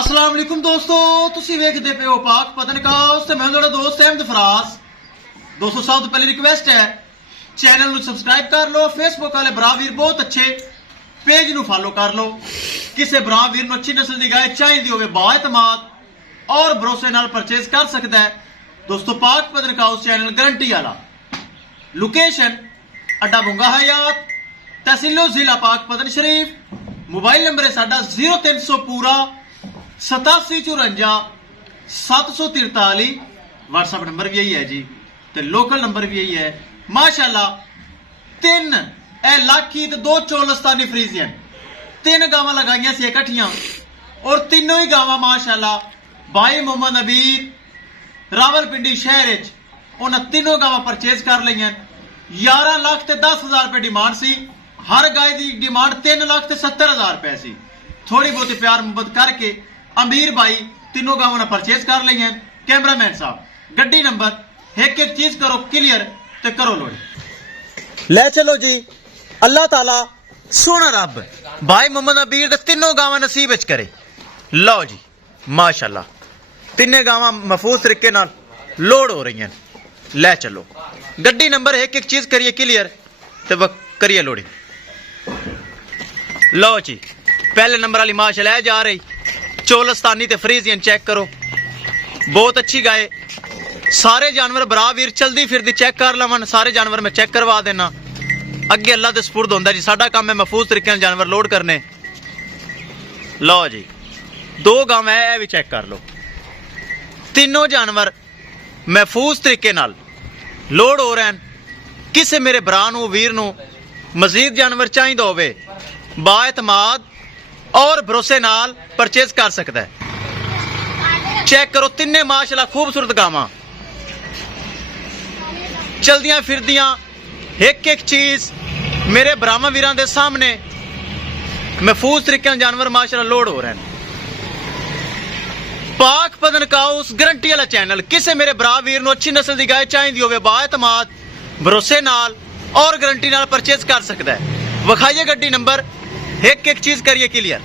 अस्सलाम वालेकुम दोस्तों, तुसी वेखदे पे हो पाक पतनकाउस ते मैं तुहाडा दोस्त अहमद फराज। दोस्तों सब तो पहले रिक्वेस्ट है चैनल ਨੂੰ सब्सक्राइब कर लो, फेसबुक वाले भरा वीर बहुत अच्छे पेज ਨੂੰ फॉलो कर लो। किसी भरा वीर ਨੂੰ अच्छी नस्ल दी गाय चाहिए होवे बाएतमाद और भरोसे नाल परचेज कर सकता है। दोस्तों पाक पतनकाउस चैनल गारंटी वाला, लोकेशन अड्डा बुंगा हयात, तहसीलो जिला पाक पतन शरीफ। मोबाइल नंबर है साडा 0300 पूरा 8754 743। व्हाट्सएप नंबर भी यही है जी, ते लोकल नंबर भी यही है। माशाल्लाह तीन ए लाखी ते दो चोलस्तानी फ्रीजियन, तीन गावां लगाइयां सी इकट्ठियां और तीनों ही गावां माशाल्लाह भाई मोहम्मद नबीर रावलपिंडी शहर च उन्हां तीनों गावां परचेज कर लईयां। 11 लाख ते 10,000 रुपए डिमांड सी, हर गाय की डिमांड 3 लाख ते 70,000 रुपए सी। थोड़ी बहुत प्यार मुहब्बत करके अमीर भाई तीनों गांवों ने परचेज कर ली हैं। कैमरामैन साहब गड्डी नंबर एक एक चीज करो क्लियर ते करो लोड ले चलो जी। अल्लाह ताला सोना रब भाई मोहम्मद अबीर दे तीनों गांव नसीब विच करे। लो जी माशाल्लाह तीने गांव महफूज तरीके नाल लोड हो रही हैं। ले चलो गड्डी नंबर एक एक चीज करिए क्लियर ते करिए लोडिंग। लो जी पहले नंबर वाली माशाल्लाह जा रही चोलस्तानी ते फ्रीजियन चेक करो, बहुत अच्छी गाय। सारे जानवर बरा वीर चलती फिरती चेक कर लवन, सारे जानवर मैं चेक करवा देना। अगे अल्लाह दे सुपुर्द होंदा जी, साडा काम है महफूज तरीके नाल जानवर लोड करने। लो जी दो गांव है भी चेक कर लो, तीनों जानवर महफूज तरीके नाल लोड हो रहे हैं। किसी मेरे भरा नूं वीर नूं मजीद जानवर चाहिए होवे बाएतमाद और भरोसे नाल परचेज कर सकता है। चेक करो तिन्ने माशाल्लाह खूबसूरत गावां चलदियां फिरदियां, एक एक चीज मेरे भरावां वीरां दे सामने महफूज तरीके जानवर माशाल्लाह लोड हो रहे हैं। पाक पतनकाउस गारंटी वाला चैनल, किसी मेरे भरा वीर नूं अच्छी नस्ल दी गाय चाहिए होवे बाएतमाद भरोसे नाल और गारंटी नाल परचेज कर सकता है। विखाइए गड्डी नंबर एक एक चीज करिए क्लियर।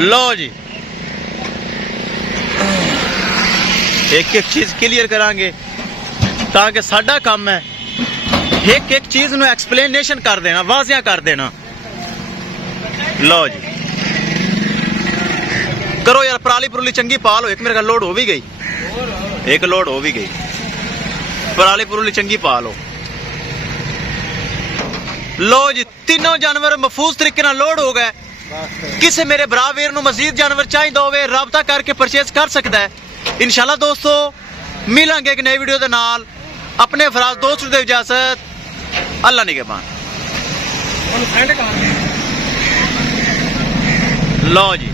लो जी एक एक चीज क्लियर करांगे ताकि साडा काम है एक एक चीज नूं एक्सप्लेनेशन कर देना, वाजिया कर देना। लो जी करो यार, पराली पुरली चंगी पाल हो। एक मेरे ख्याल लोड हो भी गई, एक लोड हो भी गई, पराली पुरली चंगी पाल हो। लो जी तीनों जानवर महफूज तरीके नाल लोड हो गए। किसी मेरे भरा वीर नूं मजीद जानवर चाहिए होवे राबता करके परचेज कर सकता है। इंशाल्लाह दोस्तों मिलांगे एक नई वीडियो दे नाल। अपने फराज दोस्त दे इजाजत, अल्लाह निगहबान। लो जी